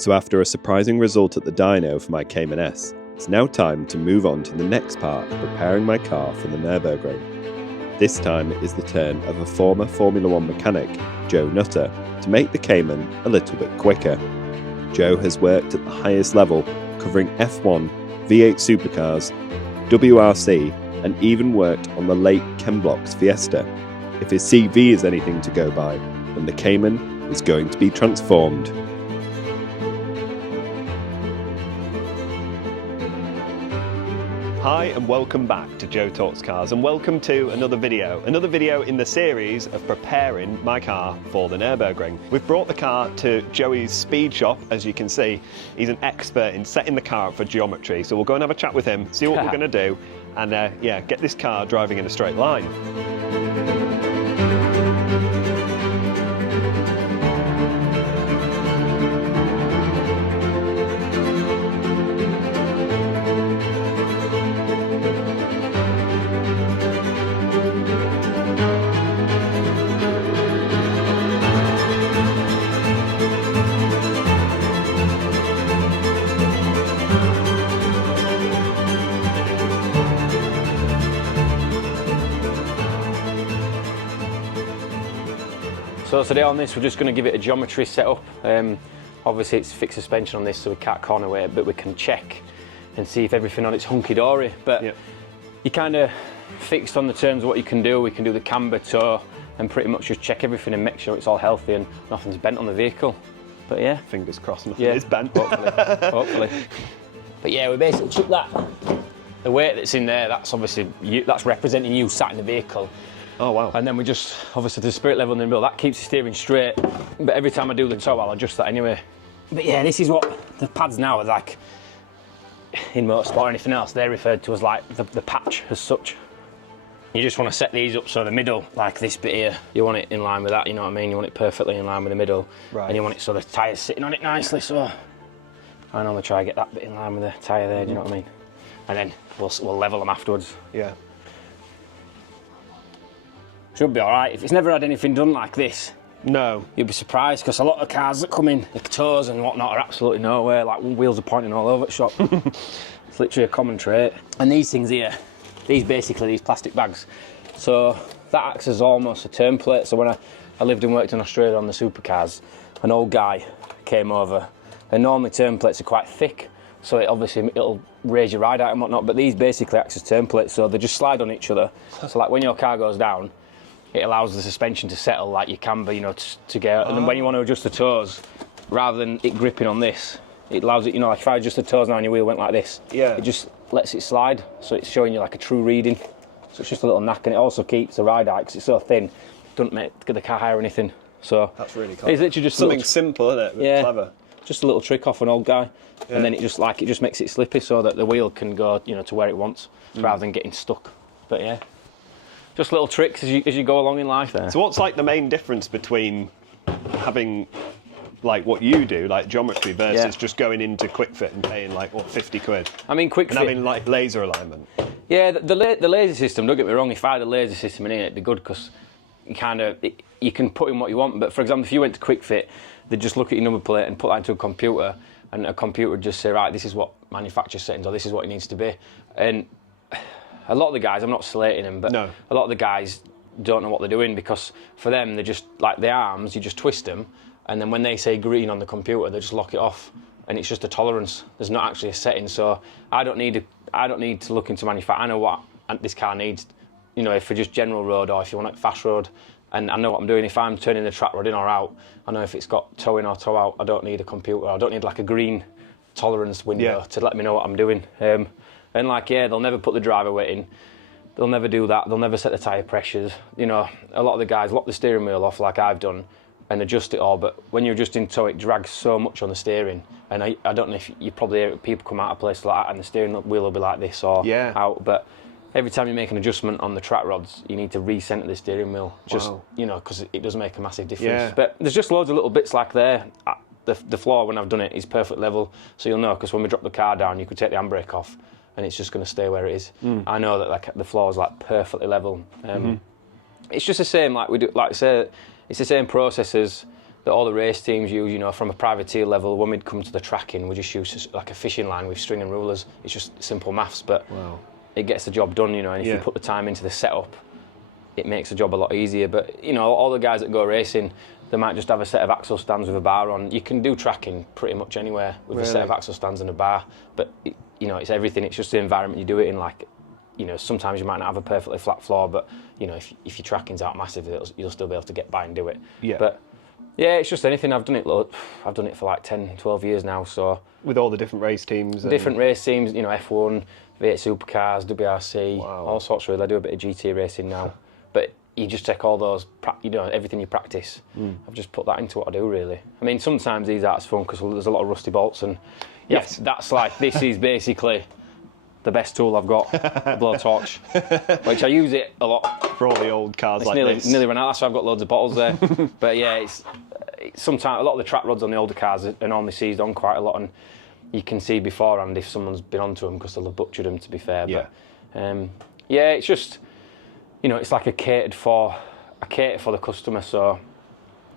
So after a surprising result at the dyno for my Cayman S, it's now time to move on to the next part of preparing my car for the Nurburgring. This time it is the turn of a former Formula 1 mechanic, Joe Nutter, to make the Cayman a little bit quicker. Joe has worked at the highest level, covering F1, V8 supercars, WRC, and even worked on the late Ken Block's Fiesta. If his CV is anything to go by, then the Cayman is going to be transformed. Hi and welcome back to Joe Talks Cars, and welcome to another video in the series of preparing my car for the Nürburgring. We've brought the car to Joey's speed shop. As you can see, he's an expert in setting the car up for geometry, so we'll go and have a chat with him, see what we're going to do, and yeah, get this car driving in a straight line. So today on this, we're just going to give it a geometry setup. Obviously it's fixed suspension on this, so we can't corner weight it, but we can check and see if everything on it's hunky-dory. But yep, you're kind of fixed on the terms of what you can do. We can do the camber toe and pretty much just check everything and make sure it's all healthy and nothing's bent on the vehicle. But yeah. Fingers crossed nothing is bent. Hopefully. Hopefully. But yeah, we basically took that. The weight that's in there, that's obviously that's representing you sat in the vehicle. Oh wow. And then we just, obviously the spirit level in the middle, that keeps the steering straight. But every time I do the toe, I'll adjust that anyway. But yeah, this is what the pads now are like. In motorsport or anything else, they're referred to as like the patch as such. You just want to set these up so the middle, like this bit here, you want it in line with that, you know what I mean? You want it perfectly in line with the middle. Right. And you want it so the tyre's sitting on it nicely, so I normally try to get that bit in line with the tyre there, do you know what I mean? And then we'll level them afterwards. Yeah. Should be all right. If it's never had anything done like this, no, you'll be surprised, because a lot of cars that come in, the toes and whatnot, are absolutely nowhere. Like wheels are pointing all over the shop. It's literally a common trait. And these things here, these plastic bags, so that acts as almost a turn plate. So when I lived and worked in Australia on the supercars, an old guy came over, and normally turn plates are quite thick, so it'll raise your ride out and whatnot, but these basically act as turn plates, so they just slide on each other. So like when your car goes down, it allows the suspension to settle like your camber, you know, to get out. And then when you want to adjust the toes, rather than it gripping on this, it allows it, you know, like if I adjust the toes now and your wheel went like this, yeah, it just lets it slide, so it's showing you like a true reading. So it's just a little knack, and it also keeps the ride out because it's so thin, doesn't make the car high or anything. So that's really cool. It's literally just something simple, isn't it? But yeah, clever. Just a little trick off an old guy, yeah. And then it just makes it slippy so that the wheel can go, you know, to where it wants, rather than getting stuck. But yeah. Just little tricks as you go along in life there. So what's like the main difference between having like what you do, like geometry, versus just going into quick fit and paying like, what, 50 quid? I mean, quick fit. And having like laser alignment. Yeah, the laser system, don't get me wrong, if I had a laser system in it, it'd be good, because you can put in what you want. But for example, if you went to quick fit, they'd just look at your number plate and put that into a computer, and a computer would just say, right, this is what manufacturer settings, or this is what it needs to be. And a lot of the guys, I'm not slating them, but no, a lot of the guys don't know what they're doing, because for them, they're just like the arms, you just twist them, and then when they say green on the computer, they just lock it off, and it's just a tolerance. There's not actually a setting, so I don't need to look into manufacturer. I know what this car needs, you know, if for just general road or if you want a fast road, and I know what I'm doing. If I'm turning the track rod in or out, I know if it's got toe in or toe out. I don't need a computer. I don't need like a green tolerance window to let me know what I'm doing. And like, yeah, they'll never put the driver weight in. They'll never do that. They'll never set the tyre pressures. You know, a lot of the guys lock the steering wheel off like I've done and adjust it all, but when you're adjusting toe, it drags so much on the steering. And I don't know if you probably hear people come out of places like that and the steering wheel will be like this or out, but every time you make an adjustment on the track rods, you need to recenter the steering wheel, just, you know, because it does make a massive difference. Yeah. But there's just loads of little bits like there. The floor, when I've done it, is perfect level, so you'll know, because when we drop the car down, you could take the handbrake off, and it's just going to stay where it is. I know that like the floor is like perfectly level. It's just the same, like we do, like say, it's the same process as that all the race teams use, you know, from a privateer level, when we'd come to the tracking, we just use like a fishing line with string and rulers. It's just simple maths, but it gets the job done, you know, and if you put the time into the setup, it makes the job a lot easier. But, you know, all the guys that go racing, they might just have a set of axle stands with a bar on. You can do tracking pretty much anywhere with a set of axle stands and a bar, but, you know, it's everything. It's just the environment you do it in. Like, you know, sometimes you might not have a perfectly flat floor, but, you know, if your tracking's out massive, you'll still be able to get by and do it. Yeah. But, yeah, it's just anything. I've done it for like 10, 12 years now, so... With all the different race teams? Different race teams, you know, F1, V8 supercars, WRC, all sorts really. I do a bit of GT racing now. But you just take all those, you know, everything you practice. I've just put that into what I do, really. I mean, sometimes these are fun because there's a lot of rusty bolts, and that's like, this is basically the best tool I've got, a blowtorch, which I use it a lot. For all the old cars like this. Nearly run out, that's why I've got loads of bottles there. But yeah, it's sometimes a lot of the track rods on the older cars are normally seized on quite a lot, and you can see beforehand if someone's been onto them because they'll have butchered them, to be fair. But it's just, you know, it's like I cater for the customer. So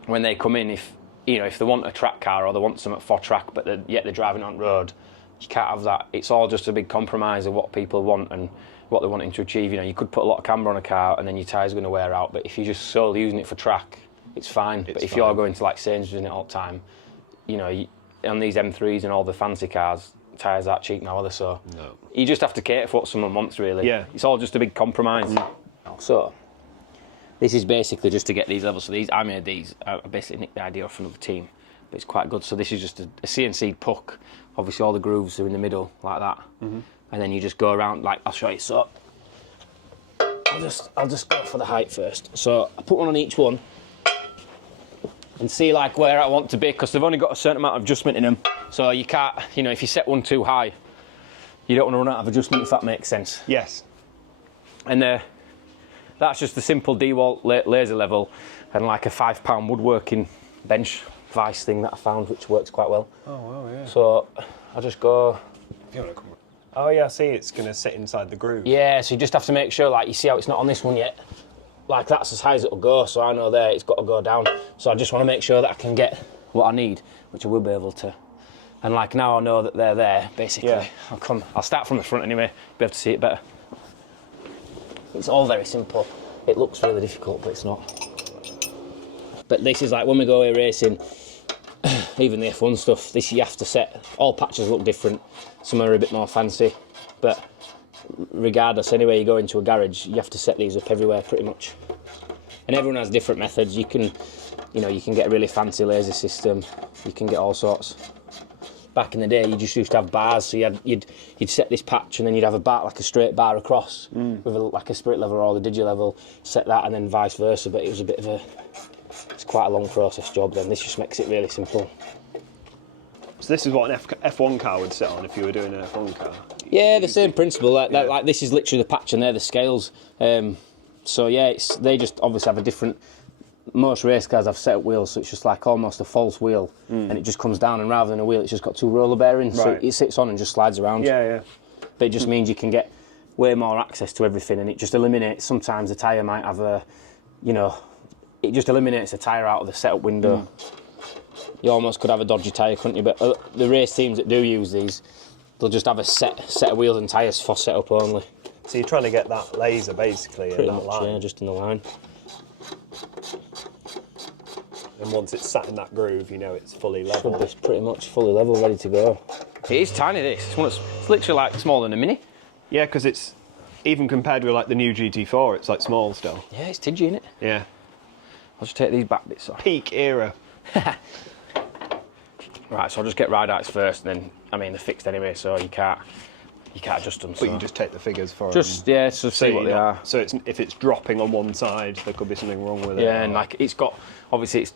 when they come in, if they want a track car or they want something for track, but they're driving on road, you can't have that. It's all just a big compromise of what people want and what they're wanting to achieve. You know, you could put a lot of camber on a car and then your tyres are going to wear out, but if you're just solely using it for track, it's fine. But if you're going to like Sainsbury's in it all the time, you know, on these M3s and all the fancy cars, tyres aren't cheap now, are they? So you just have to cater for what someone wants, really. Yeah. It's all just a big compromise. So this is basically just to get these levels. So I made these. I basically nicked the idea off another team, but it's quite good. So this is just a CNC puck. Obviously, all the grooves are in the middle like that, and then you just go around. Like, I'll show you. So I'll just go for the height first. So I put one on each one and see like where I want to be, because they've only got a certain amount of adjustment in them. So you can't, you know, if you set one too high, you don't want to run out of adjustment, if that makes sense. Yes. And that's just the simple D-Walt laser level and like a £5 woodworking bench vice thing that I found, which works quite well. Oh, wow, yeah. So I'll just go... If you want to come... Oh, yeah, I see, it's going to sit inside the groove. Yeah, so you just have to make sure, like, you see how it's not on this one yet? Like, that's as high as it'll go, so I know there it's got to go down. So I just want to make sure that I can get what I need, which I will be able to. And, like, now I know that they're there, basically. I'll start from the front anyway, be able to see it better. It's all very simple. It looks really difficult, but it's not. But this is like when we go away racing, even the F1 stuff, this you have to set. All patches look different. Some are a bit more fancy, but regardless, anywhere you go into a garage, you have to set these up everywhere pretty much. And everyone has different methods. You can get a really fancy laser system. You can get all sorts. Back in the day, you just used to have bars, so you'd set this patch and then you'd have a bar, like a straight bar across with like a spirit level or the digi level, set that, and then vice versa. But it was it's quite a long process job. Then this just makes it really simple. So this is what an F1 car would sit on if you were doing an F1 car? Yeah, the same principle. Like this is literally the patch and they're the scales. So yeah, they just obviously have a different... Most race cars have set up wheels, so it's just like almost a false wheel, and it just comes down, and rather than a wheel, it's just got two roller bearings, so it sits on and just slides around. Yeah. But it just means you can get way more access to everything, and it just eliminates, sometimes a tyre might have it just eliminates a tyre out of the setup window. You almost could have a dodgy tyre, couldn't you? But the race teams that do use these, they'll just have a set of wheels and tyres for setup only. So you're trying to get that laser basically in that line? Yeah, just in the line. And once it's sat in that groove, you know it's fully level. It's pretty much fully level, ready to go. It is tiny, this. It's literally like smaller than a Mini. Yeah, because it's, even compared with like the new GT4, it's like small still. Yeah, it's tidgy, innit? Yeah. I'll just take these back bits off. Peak era. Right, so I'll just get ride heights first, and then, I mean, they're fixed anyway, so you can't adjust them. But you just take the figures for them. Yeah, so see what they are. So if it's dropping on one side, there could be something wrong with it. Yeah, and like it's got, obviously it's,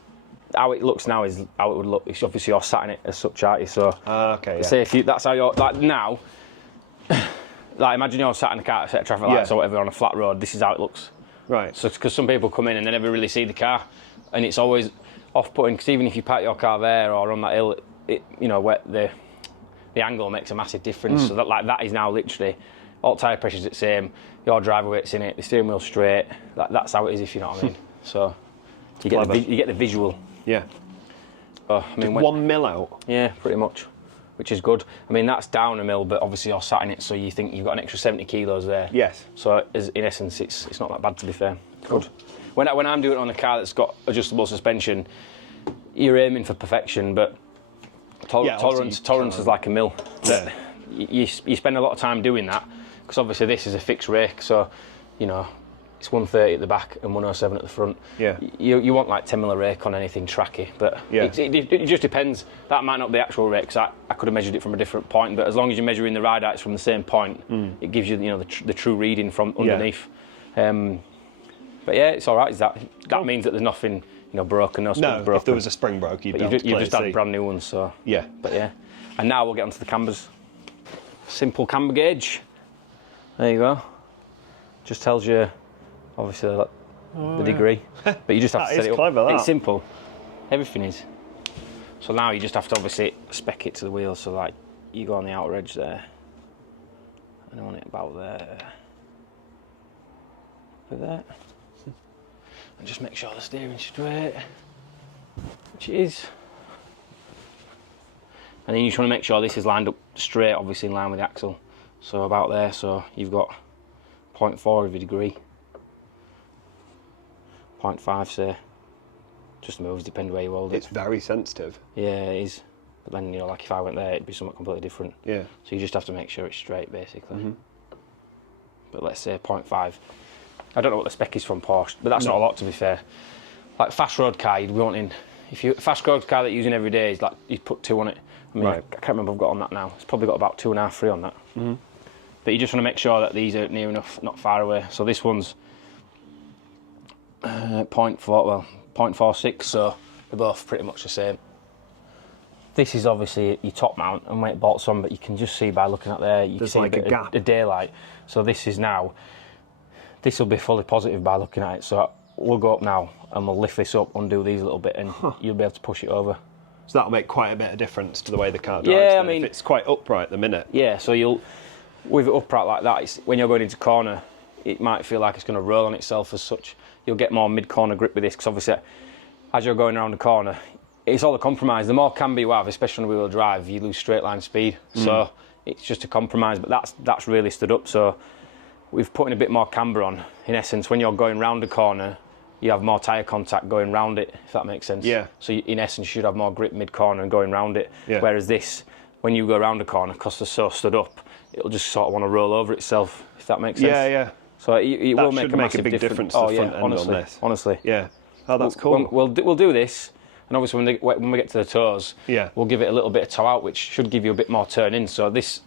how it looks now is how it would look. It's obviously you're sat in it as such, aren't you? So, okay, yeah. Say that's how you're, like now, like imagine you're sat in a car at a set of traffic lights or whatever on a flat road, this is how it looks. Right. So, because some people come in and they never really see the car, and it's always off-putting, because even if you park your car there or on that hill, where the angle makes a massive difference. So that is now literally, all tyre pressure's the same, your driver weight's in it, the steering wheel's straight, that's how it is, if you know what I mean. So you get the visual. Yeah. I mean, 1 mil out? Yeah, pretty much, which is good. I mean, that's down a mil, but obviously you're sat in it, so you think you've got an extra 70 kilos there. Yes. So in essence, it's not that bad, to be fair. Good. When I'm doing it on a car that's got adjustable suspension, you're aiming for perfection, but tolerance is like a mil. Yeah. You spend a lot of time doing that, because obviously this is a fixed rake, so, you know, it's 130 at the back and 107 at the front. Yeah. You want like 10 mil of rake on anything tracky, but it just depends. That might not be the actual rake, because I could have measured it from a different point, but as long as you're measuring the ride heights from the same point, it gives you, the true reading from underneath. But yeah, it's all right. That means that there's nothing, broken, no springs broken. If there was a spring broke, you'd just had brand new ones, so. Yeah. But yeah. And now we'll get onto the cambers. Simple camber gauge. There you go. Just tells you, obviously, the degree. But you just have to set it up. Clever, that. It's simple. Everything is. So now you just have to obviously spec it to the wheel. So like, you go on the outer edge there. And I want it about there. Like that. And just make sure the steering's straight, which it is. And then you just want to make sure this is lined up straight, obviously in line with the axle. So about there, so you've got 0.4 of a degree. 0.5 say. Just moves, depending where you hold it. It's very sensitive. Yeah, it is. But then, like if I went there, it'd be something completely different. Yeah. So you just have to make sure it's straight, basically. But let's say 0.5. I don't know what the spec is from Porsche, but that's not a lot, to be fair. Like fast road car, you'd be wanting, fast road car that you're using every day is like, you'd put 2 on it. I mean, I can't remember I've got on that now. It's probably got about 2.5, 3 on that. But you just want to make sure that these are near enough, not far away. So this one's 0.46, so they're both pretty much the same. This is obviously your top mount and when it bolts on, but you can just see by looking at there, you can see like a bit of daylight. So this is now, this will be fully positive by looking at it. So we'll go up now and we'll lift this up, undo these a little bit, and you'll be able to push it over. So that'll make quite a bit of difference to the way the car drives. Yeah, then, I mean, if it's quite upright at the minute. Yeah, so with it upright like that, when you're going into corner, it might feel like it's going to roll on itself as such. You'll get more mid-corner grip with this, because obviously, as you're going around the corner, it's all a compromise. The more camber you have, especially on wheel drive, you lose straight line speed. So it's just a compromise, but that's really stood up. So we've put in a bit more camber on. In essence, when you're going round the corner, you have more tyre contact going round it, if that makes sense. Yeah. So in essence, you should have more grip mid-corner and going round it. Yeah. Whereas this, when you go around the corner, because they're so stood up, it'll just sort of want to roll over itself, if that makes sense. Yeah, yeah. So it will make a massive big difference to the front end on this. Honestly. Yeah. Oh, that's cool. We'll do this, and obviously when we get to the toes, we'll give it a little bit of toe out, which should give you a bit more turn in. So this,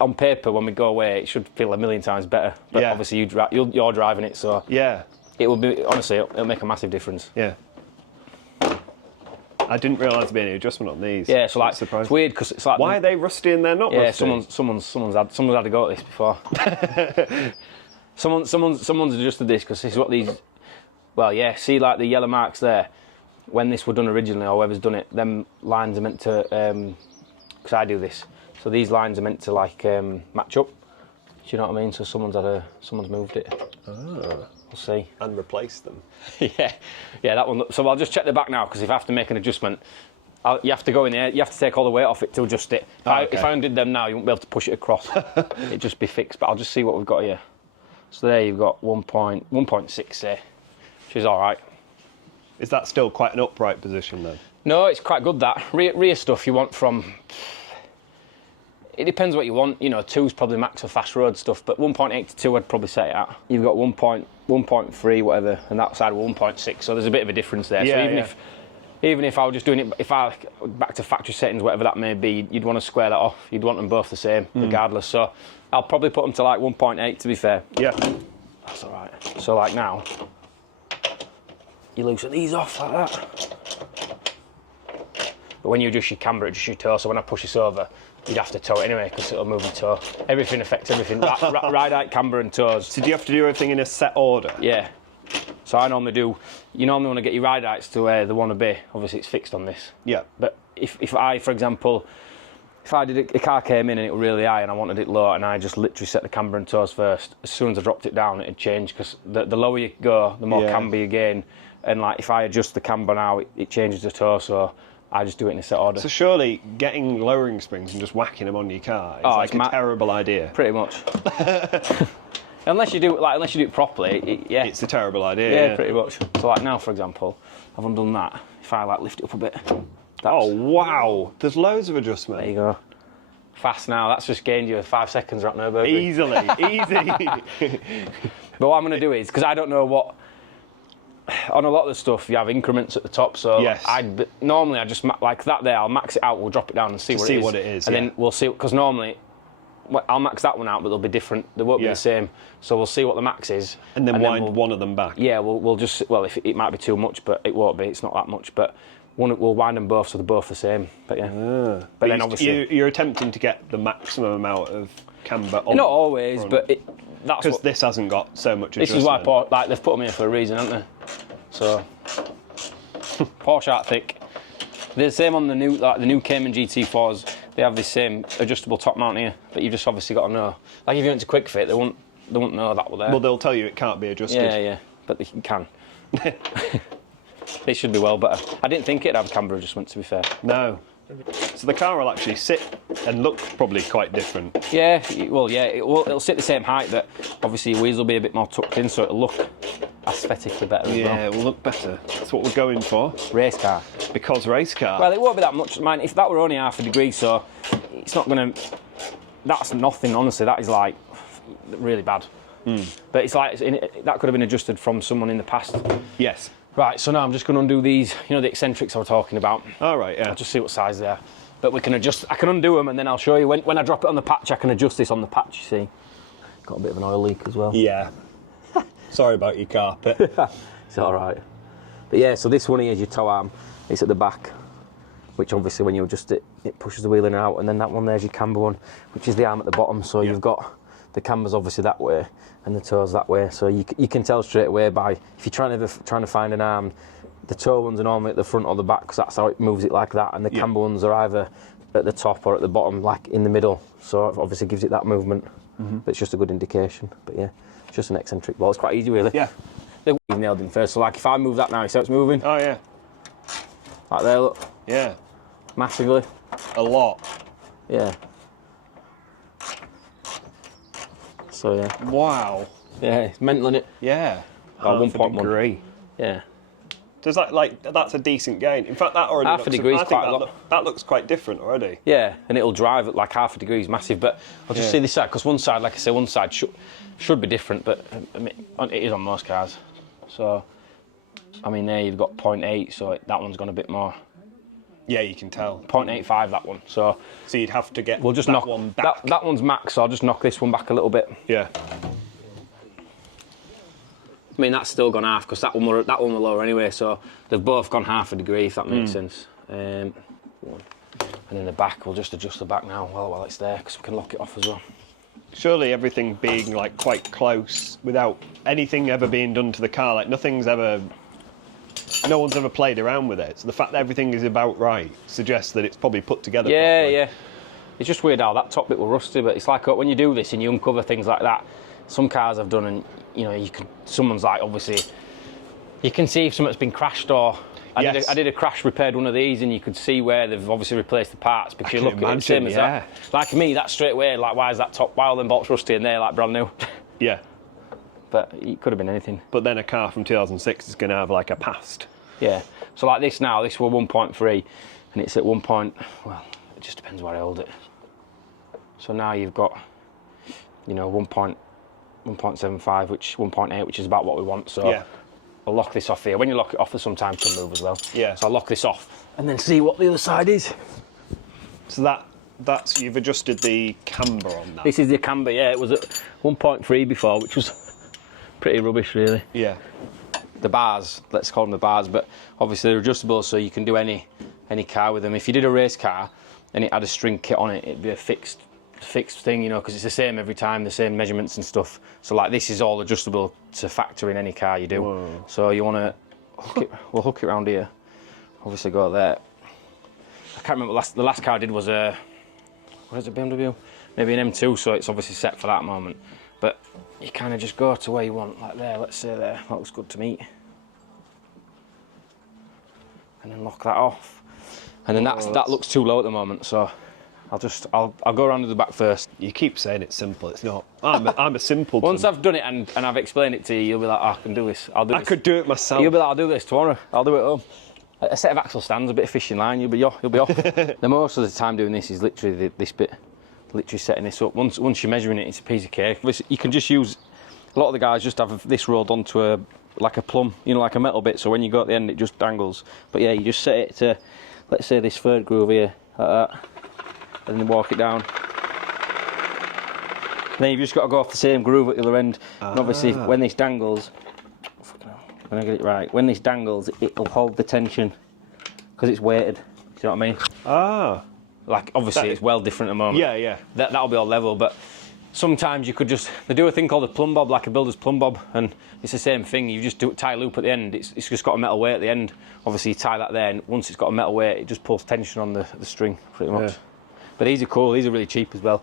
on paper, when we go away, it should feel a million times better. But obviously you're driving it, so it will be, honestly, it'll make a massive difference. Yeah. I didn't realise there'd be any adjustment on these. Yeah, so like, it's weird because it's like... Why are they rusty and they're not rusty? Yeah, someone's had a go at this before. someone's adjusted this because this is what these... Well, yeah, see like the yellow marks there? When this were done originally, or whoever's done it, them lines are meant to... Because I do this. So these lines are meant to like match up. Do you know what I mean? So someone's moved it. Oh. We'll see. And replace them. yeah, that one. So I'll just check the back now, because if I have to make an adjustment, you have to go in there. You have to take all the weight off it to adjust it. If I undid them now, you won't be able to push it across. It'd just be fixed. But I'll just see what we've got here. So there you've got 1.6 there, which is all right. Is that still quite an upright position then? No, it's quite good. That rear stuff you want from. It depends what you want. 2's probably max for fast road stuff, but 1.8 to 2 I'd probably set it at. You've got 1.3 whatever, and that side 1.6. So there's a bit of a difference there. Yeah, so even if I was just doing it, if I back to factory settings, whatever that may be, you'd want to square that off. You'd want them both the same, regardless. So I'll probably put them to like 1.8 to be fair. Yeah. That's all right. So like now, you loosen these off like that. But when you adjust your camber, adjust your toe. So when I push this over, you'd have to tow it anyway, because it'll move the toe. Everything affects everything. Ride height, camber and toes. So do you have to do everything in a set order? Yeah. So I normally do, you normally want to get your ride heights to where they want to be. Obviously it's fixed on this. Yeah. But if I, for example, if I did a car came in and it was really high and I wanted it low, and I just literally set the camber and toes first, as soon as I dropped it down, it'd change, because the lower you go, the more camber you gain. And like if I adjust the camber now, it changes the toe, so I just do it in a set order. So surely getting lowering springs and just whacking them on your car is like a terrible idea. Pretty much. unless you do it properly, yeah. It's a terrible idea. Yeah, pretty much. So like now, for example, I've undone that. If I like lift it up a bit. Oh wow! There's loads of adjustment. There you go. Fast now. That's just gained you 5 seconds at Nurburgring. Easily, easy. But what I'm going to do is, because I don't know what, on a lot of the stuff you have increments at the top, so yes. normally I just like that there. I'll max it out. We'll drop it down and see what it is. And then we'll see, because normally I'll max that one out, but they'll be different. They won't be the same. So we'll see what the max is, and then wind one of them back. Yeah, we'll just if it might be too much, but it won't be. It's not that much, but. We'll wind them both so they're both the same, but yeah. But then obviously you're attempting to get the maximum amount of camber on. Not always, front. But that's because this hasn't got so much adjustment. This is why they've put them here for a reason, haven't they? So Porsche Arctic. They're the same on the new Cayman GT4s. They have this same adjustable top mount here, but you've just obviously got to know. Like if you went to Quick Fit, they won't know that were there. Well, they'll tell you it can't be adjusted. Yeah, but they can. They should be well better. I didn't think it'd have camber adjustment, to be fair. No. So the car will actually sit and look probably quite different. Yeah, well, yeah, it'll sit the same height, but obviously your wheels will be a bit more tucked in, so it'll look aesthetically better as well. Yeah, it will look better. That's what we're going for. Race car. Because race car. Well, it won't be that much. Man, if that were only half a degree, so it's not going to... That's nothing, honestly. That is, like, really bad. But it's like, that could have been adjusted from someone in the past. Yes. Right, so now I'm just going to undo these, the eccentrics I was talking about. All right, yeah. I'll just see what size they are. But we can adjust, I can undo them and then I'll show you. When I drop it on the patch, I can adjust this on the patch, you see. Got a bit of an oil leak as well. Yeah. Sorry about your carpet. It's all right. But yeah, so this one here is your tow arm. It's at the back, which obviously when you adjust it, it pushes the wheel in and out. And then that one there's your camber one, which is the arm at the bottom. So you've got the camber's obviously that way and the toes that way. So you can tell straight away by, if you're trying to find an arm, the toe ones are normally at the front or the back because that's how it moves it like that. And the camber ones are either at the top or at the bottom, like in the middle. So it obviously gives it that movement. But it's just a good indication. But yeah, it's just an eccentric ball. It's quite easy really. Yeah. They're nailed in first. So like if I move that now, you see how it's moving? Oh yeah. Like there, look. Yeah. Massively. A lot. Yeah. So yeah. Wow. Yeah, it's mental, isn't it? Yeah. 1.1 degree. Yeah. Does that that's a decent gain? In fact, that already half a degree is quite a lot. That looks quite different already. Yeah, and it'll drive at like half a degree is massive. But I'll just see this side because one side, like I say, one side should be different, but I mean, it is on most cars. So I mean, there you've got 0.8, so that one's gone a bit more. Yeah, you can tell. 0.85 that one. So you'd have to get. We'll just knock one back. That one's max, so I'll just knock this one back a little bit. Yeah. I mean, that's still gone half because that one were lower anyway. So they've both gone half a degree, if that makes sense. And in the back, we'll just adjust the back now while it's there because we can lock it off as well. Surely everything being like quite close without anything ever being done to the car, like no one's ever played around with it. So the fact that everything is about right suggests that it's probably put together properly. Yeah. It's just weird how that top bit will rusty, but it's like when you do this and you uncover things like that. Some cars I've done, and someone's like, obviously, you can see if something's been crashed or. I did a crash repaired one of these, and you could see where they've obviously replaced the parts because you look at it the same as that. Like me, that's straight away. Like, why is that top? Why are them bolts rusty and they're like brand new? Yeah. But it could have been anything. But then a car from 2006 is going to have like a past. Yeah. So like this now, this were 1.3, and it's at 1. Well, it just depends where I hold it. So now you've got, 1.75, 1.8, which is about what we want. So I'll lock this off here. When you lock it off, there's sometimes can move as well. Yeah. So I'll lock this off and then see what the other side is. So that's you've adjusted the camber on that. This is the camber. Yeah, it was at 1.3 before, which was pretty rubbish, really. Yeah. The bars, let's call them the bars, but obviously they're adjustable, so you can do any car with them. If you did a race car and it had a string kit on it, it'd be a fixed thing, because it's the same every time, the same measurements and stuff. So like this is all adjustable to factor in any car you do. Whoa. So you want to we'll hook it around here. Obviously go there. I can't remember the last car I did was what is it, BMW? Maybe an M2, so it's obviously set for that moment. But you kind of just go to where you want, like there, let's say there. That looks good to me. And then lock that off. And then that looks too low at the moment, so I'll go around to the back first. You keep saying it's simple. It's not. I'm a simpleton. Once I've done it and I've explained it to you, you'll be like, oh, I can do this. I'll do this. I could do it myself. You'll be like, I'll do this tomorrow. I'll do it at home. A set of axle stands, a bit of fishing line, you'll be off. The most of the time doing this is literally this bit, literally setting this up. Once you're measuring it, it's a piece of cake. You can just use, a lot of the guys just have this rolled onto like a plumb, you know, like a metal bit, so when you go at the end it just dangles. But yeah, you just set it to, let's say this third groove here, like that, and then walk it down. And then you've just got to go off the same groove at the other end. And obviously when this dangles, when I get it right, when this dangles, it'll hold the tension because it's weighted. Do you know what I mean? Like obviously it's well different at the moment. Yeah. That'll be all level, but sometimes you could just, they do a thing called a plumb bob, like a builder's plumb bob, and it's the same thing. You just tie a loop at the end. It's just got a metal weight at the end. Obviously you tie that there, and once it's got a metal weight, it just pulls tension on the string pretty much. Yeah. But these are cool. These are really cheap as well,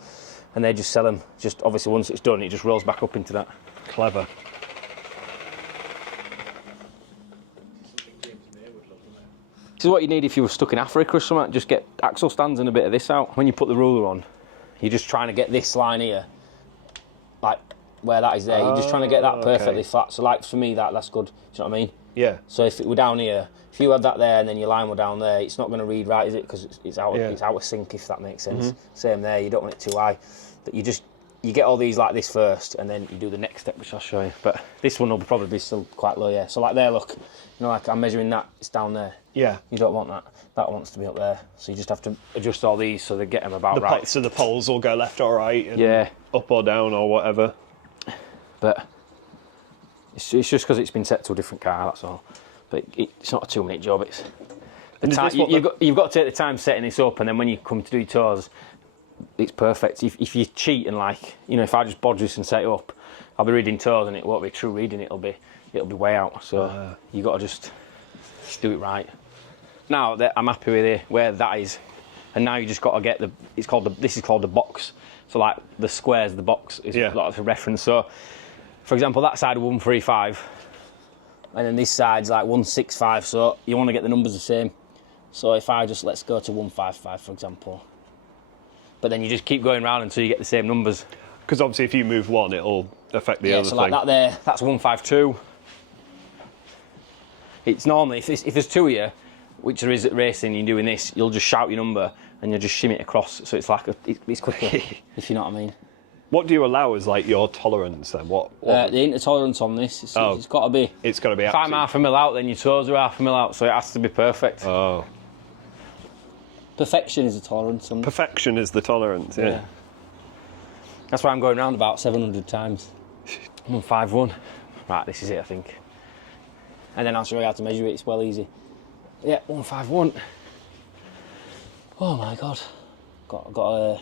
and they just sell them. Just obviously once it's done, it just rolls back up into that. Clever. This is what you need if you were stuck in Africa or something. Just get axle stands and a bit of this out. When you put the ruler on, you're just trying to get this line here, like where that is there. You're just trying to get that perfectly flat. So like for me, that's good. Do you know what I mean? Yeah. So if it were down here, if you had that there and then your line were down there, it's not going to read right, is it? Because it's out of sync, if that makes sense. Same there. You don't want it too high. But you get all these like this first, and then you do the next step, which I'll show you. But this one will probably be still quite low, yeah. So like there, look, you know, like I'm measuring that, it's down there. Yeah. You don't want that. That wants to be up there. So you just have to adjust all these so they get them about right. So the poles will go left or right, and up or down or whatever. But it's just because it's been set to a different car, that's all. But it's not a 2-minute job. It's the time, you've got to take the time setting this up, and then when you come to do your tours, it's perfect. If you cheat and like, you know, if I just bodge this and set it up, I'll be reading tours and it won't be true reading. It'll be way out. So you got to just do it right. Now that I'm happy with where that is, and now you just got to get this is called the box. So like the squares, the box is like a reference. So for example, that side 135, and then this side's like 165. So you want to get the numbers the same. So if I just, let's go to 155 for example. But then you just keep going round until you get the same numbers. Because obviously if you move one, it'll affect the other thing. So like that there, that's 152. It's normally, if there's two of you, which there is at racing, you're doing this, you'll just shout your number and you'll just shimmy it across. So it's like, it's quicker, if you know what I mean. What do you allow as like your tolerance then? What? The intertolerance on this, it's got to be. It's got to be. If I'm half a mil out, then your toes are half a mil out, so it has to be perfect. Oh. Perfection is the tolerance. Perfection is the tolerance, yeah. That's why I'm going round about 700 times. 151. Right, this is it, I think. And then I'll show you how to measure it, it's well easy. Yeah, 151. Oh my God. Got a...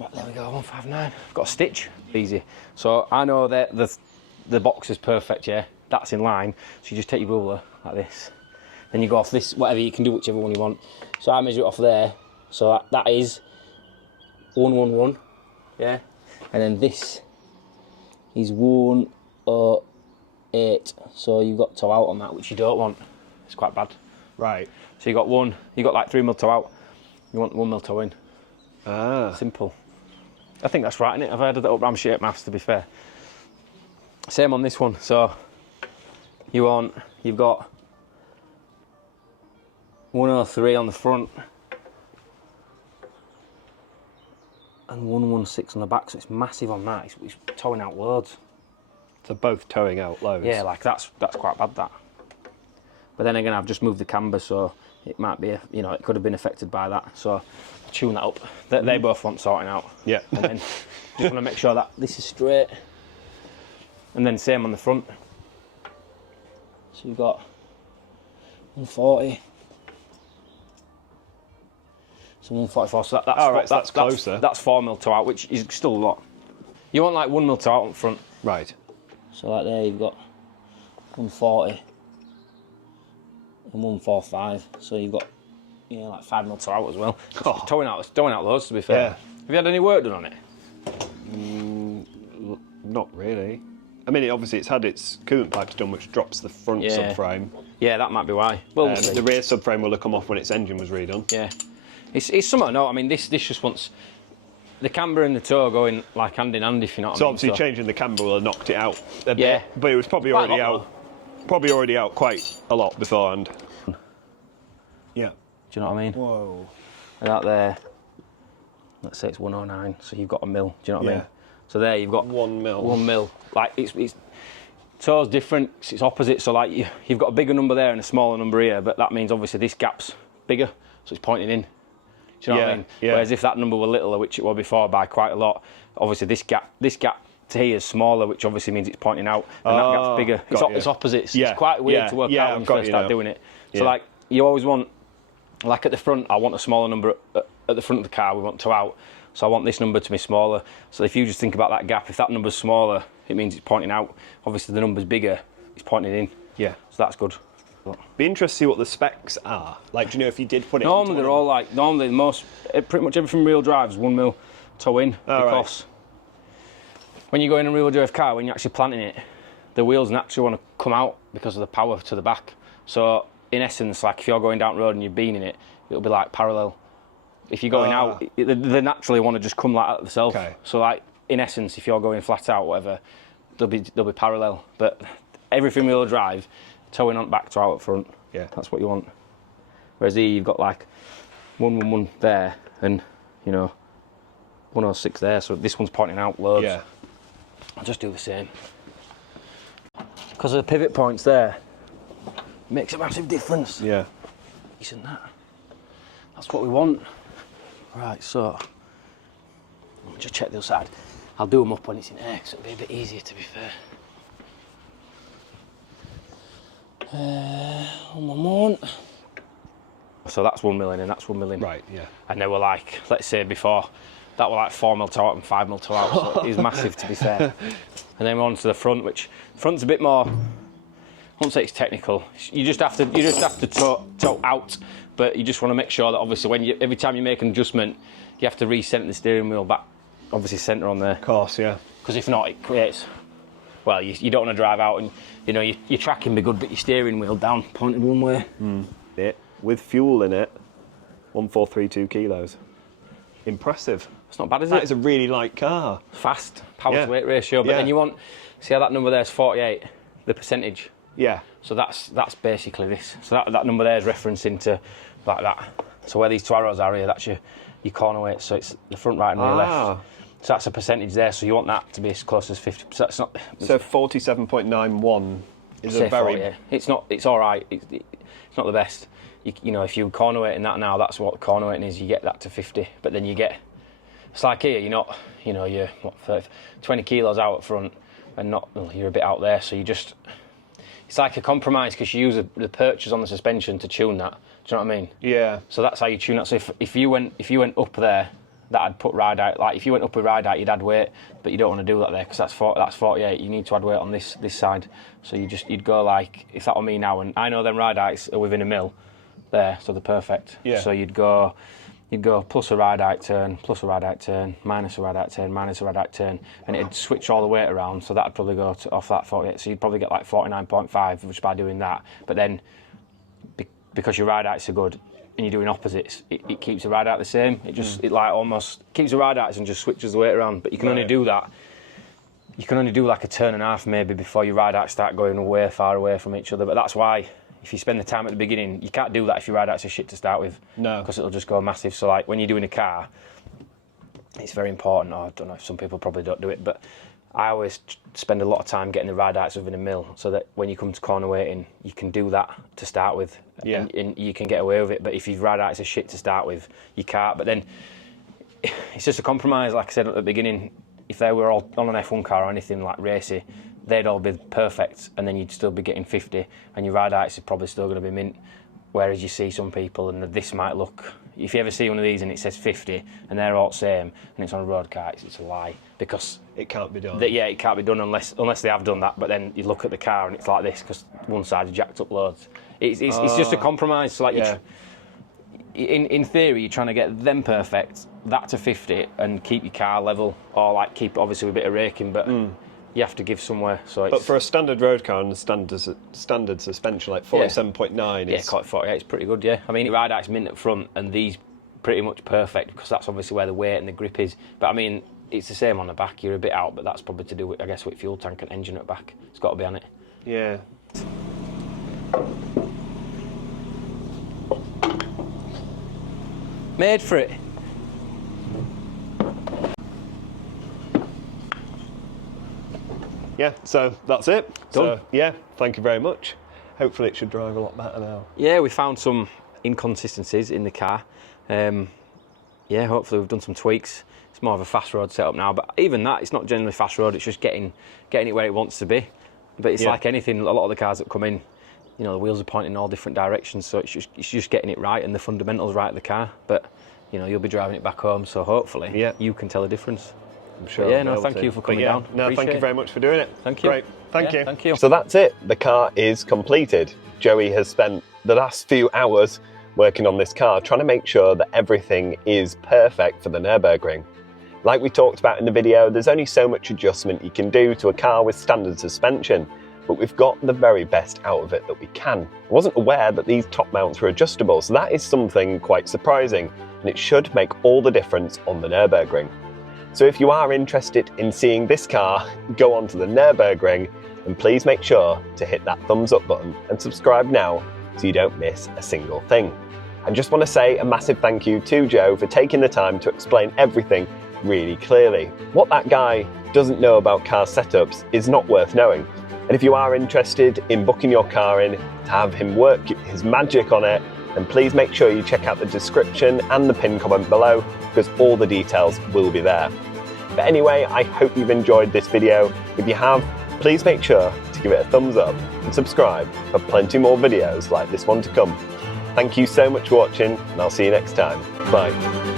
Right, there we go, 159. Got a stitch, easy. So I know that the box is perfect, yeah? That's in line. So you just take your ruler like this. Then you go off this, whatever, you can do whichever one you want. So I measure it off there. So that is 111, yeah? And then this is 108. So you've got toe out on that, which you don't want. It's quite bad. Right. So you got like 3 mil toe out. You want 1 mil toe in. Simple. I think that's right, innit? I've heard of the up-ram shape maths, to be fair. Same on this one. So you've got 103 on the front and 116 on the back, so it's massive on that. It's towing out loads. So both towing out loads. Yeah, like that's quite bad, that. But then again, I've just moved the camber, so it might be, you know, it could have been affected by that. So tune that up. They both want sorting out. Yeah. And then just want to make sure that this is straight. And then same on the front. So you've got 140. So 144, so that's closer. That's 4 mil toe out, which is still a lot. You want like 1 mil toe out on front. Right. So like there you've got 140 and 145. So you've got, you know, like 5 mil toe out as well. Oh. Towing out loads, to be fair. Yeah. Have you had any work done on it? Not really. I mean, obviously it's had its coolant pipes done, which drops the front subframe. Yeah, that might be why. Well, the rear subframe will have come off when its engine was redone. Yeah, it's something. No, I mean this just wants the camber and the toe going like hand in hand, if you know what I mean. So obviously changing the camber will have knocked it out a bit, yeah, but it was probably already out. Probably already out quite a lot beforehand. Yeah. Do you know what I mean? Whoa. And out there, let's say it's 109, so you've got a mil. Do you know what I mean? So there you've got 1 mil. 1 mil. Like it's toe's different. It's opposite. So like you've got a bigger number there and a smaller number here, but that means obviously this gap's bigger, so it's pointing in. Do you know what I mean? Yeah. Whereas if that number were littler, which it was before by quite a lot, obviously this gap to here is smaller, which obviously means it's pointing out, and that gap's bigger. It's opposites. It's quite weird to work out when you first start doing it. So like you always want, like at the front, I want a smaller number at the front of the car. We want two out. So I want this number to be smaller. So if you just think about that gap, if that number's smaller, it means it's pointing out. Obviously the number's bigger, it's pointing in. Yeah. So that's good. Be interested to see what the specs are. Like, do you know if you did put it normally they're all like, pretty much everything real drive is 1 mil toe in, because when you go in a real drive car, when you're actually planting it, the wheels naturally want to come out because of the power to the back. So in essence, like if you're going down the road and you're beaning it, it'll be like parallel. If you're going out, they naturally want to just come like that themselves. Okay. So like in essence, if you're going flat out, whatever, they'll be parallel. But everything wheel drive, towing on back to out at front. Yeah, that's what you want. Whereas here you've got like 111 there, and 106 there. So this one's pointing out loads. Yeah. I'll just do the same. Because of the pivot points there, it makes a massive difference. Yeah. Isn't that? That's what we want. Right, so I'll just check the other side. I'll do them up when it's in air, because it'll be a bit easier, to be fair. One more. So that's 1 million and that's 1 million. Right, yeah. And they were like, let's say before, that were like 4 mil toe out and 5 mil toe out, so it was massive, to be fair. And then we're on to the front, which front's a bit more, I won't say it's technical. You just have to toe out, but you just want to make sure that obviously every time you make an adjustment, you have to recenter the steering wheel back, obviously centre on there. Of course, yeah. Because if not, it creates, well, you don't want to drive out and your tracking be good, but your steering wheel down, pointed one way. It with fuel in it, 1432 kilos. Impressive. It's not bad, is it? That is a really light car. Fast, power to weight ratio, but then you want, see how that number there is 48, the percentage. Yeah. So that's basically this. So that number there is referencing to like that. So where these two arrows are here, that's your corner weight. So it's the front right and the left. So that's a percentage there. So you want that to be as close as 50%. So it's not. So 47.91 is a very. 40. It's not. It's all right. It's not the best. If you corner weight in that now, that's what corner weighting is. You get that to 50, but then you get. It's like here. You're 20 kilos out at front, and you're a bit out there. So you just. It's like a compromise because you use the perches on the suspension to tune that. Do you know what I mean? Yeah. So that's how you tune that. So if you went up there, that'd put ride out. Like if you went up with ride out, you'd add weight, but you don't want to do that there because that's 48. You need to add weight on this side. So you'd go like, if that were me now, and I know them ride outs are within a mil there, so they're perfect. Yeah. So you'd go plus a ride out turn, plus a ride out turn, minus a ride out turn, minus a ride out turn, and it'd switch all the weight around. So that'd probably go off that 48. So you'd probably get like 49.5 just by doing that. But then because your ride outs are good and you're doing opposites, it keeps the ride out the same. It like almost keeps the ride outs and just switches the weight around. But you can only do that. You can only do like a turn and a half maybe before your ride outs start going way far away from each other. But that's why. If you spend the time at the beginning, you can't do that if your ride outs are shit to start with. No. Because it'll just go massive. So like when you're doing a car, it's very important. I don't know, some people probably don't do it, but I always spend a lot of time getting the ride outs within a mil so that when you come to corner weighting, you can do that to start with. Yeah. And you can get away with it. But if your ride outs are shit to start with, you can't. But then it's just a compromise, like I said at the beginning. If they were all on an F1 car or anything like racy, they'd all be perfect, and then you'd still be getting 50, and your ride outs are probably still going to be mint. Whereas you see some people, and this might look. If you ever see one of these and it says 50, and they're all the same, and it's on a road car, it's a lie because it can't be done. It can't be done unless they have done that. But then you look at the car and it's like this because one side's jacked up loads. It's just a compromise. So like in theory, you're trying to get them perfect, that to 50, and keep your car level, or like keep obviously a bit of raking, but. you have to give somewhere. So but for a standard road car and a standard suspension, like 47.9 yeah, quite 48, it's pretty good, yeah. I mean, ride heights mint at front, and these pretty much perfect, because that's obviously where the weight and the grip is. But I mean, it's the same on the back. You're a bit out, but that's probably to do with, I guess, with fuel tank and engine at back. It's got to be on it. Yeah. Made for it. Yeah, so that's it. Done. So, yeah, thank you very much. Hopefully it should drive a lot better now. Yeah, we found some inconsistencies in the car. Yeah, hopefully we've done some tweaks. It's more of a fast road setup now, but even that, it's not generally fast road, it's just getting it where it wants to be. But it's like anything, a lot of the cars that come in, you know, the wheels are pointing in all different directions, so it's just getting it right and the fundamentals right of the car. But, you know, you'll be driving it back home, so hopefully you can tell the difference. I'm sure. But yeah, no, thank you for coming down. No, Appreciate thank you very much for doing it. Thank you. Great, thank you. Thank you. So that's it. The car is completed. Joey has spent the last few hours working on this car, trying to make sure that everything is perfect for the Nürburgring. Like we talked about in the video, there's only so much adjustment you can do to a car with standard suspension, but we've got the very best out of it that we can. I wasn't aware that these top mounts were adjustable, so that is something quite surprising, and it should make all the difference on the Nürburgring. So if you are interested in seeing this car go onto the Nürburgring, then please make sure to hit that thumbs up button and subscribe now so you don't miss a single thing. I just want to say a massive thank you to Joe for taking the time to explain everything really clearly. What that guy doesn't know about car setups is not worth knowing. And if you are interested in booking your car in to have him work his magic on it, then please make sure you check out the description and the pinned comment below, because all the details will be there. But anyway, I hope you've enjoyed this video. If you have, please make sure to give it a thumbs up and subscribe for plenty more videos like this one to come. Thank you so much for watching, and I'll see you next time. Bye.